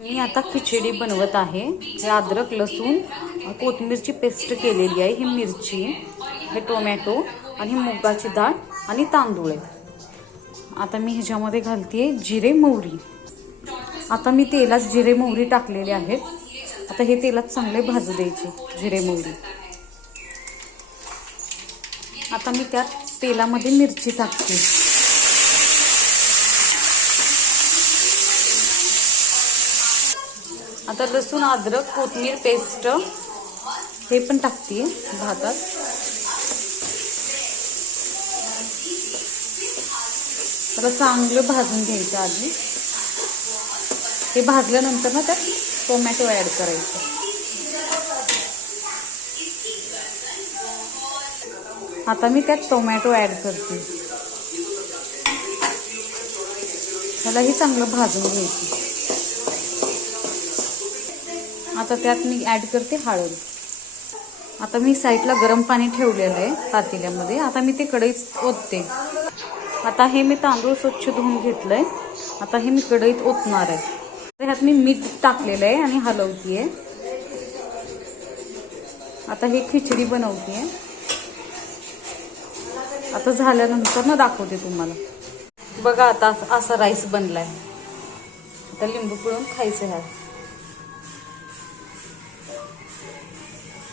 मी आता खिचडी बनवत आहे। हे अद्रक लसूण कोथिंबीरची पेस्ट केलेली आहे, ही मिरची, हे टोमॅटो आणि मुगाची डाळ आणि तांदूळ आहे। आता मी ह्याच्यामध्ये घालते जिरे मोहरी। आता मी तेलात जिरे मोहरी टाकलेले आहेत। आता हे तेलात चांगले भाजू द्यायचे जिरे मोहरी। आता मी त्यात तेलामध्ये मिरची टाकते। आता लसूण अद्रक कोथिंबीर पेस्ट हे पण टाकते भातात। त्याला चांगलं भाजून घ्यायचं आधी। हे भाजल्यानंतर ना त्यात टोमॅटो ऍड करायचं। आता मी त्यात टोमॅटो ऍड करते। त्यालाही चांगलं भाजून घ्यायचं। आता त्यात मी ऍड करते हळद। आता मी साईडला गरम पाणी ठेवलेलं आहे पातेल्यामध्ये। आता मी ते कढईत ओतते। आता हे मी तांदूळ स्वच्छ धुवून घेतलंय। आता हे मी कढईत ओतणार आहे। ह्यात मी मीठ टाकलेलं आहे आणि हलवतीये। आता हे खिचडी बनवतीये। आता झाल्यानंतर ना दाखवते तुम्हाला। बघा आता असा राईस बनलाय। आता लिंबू पिळून खायचं ह्यात।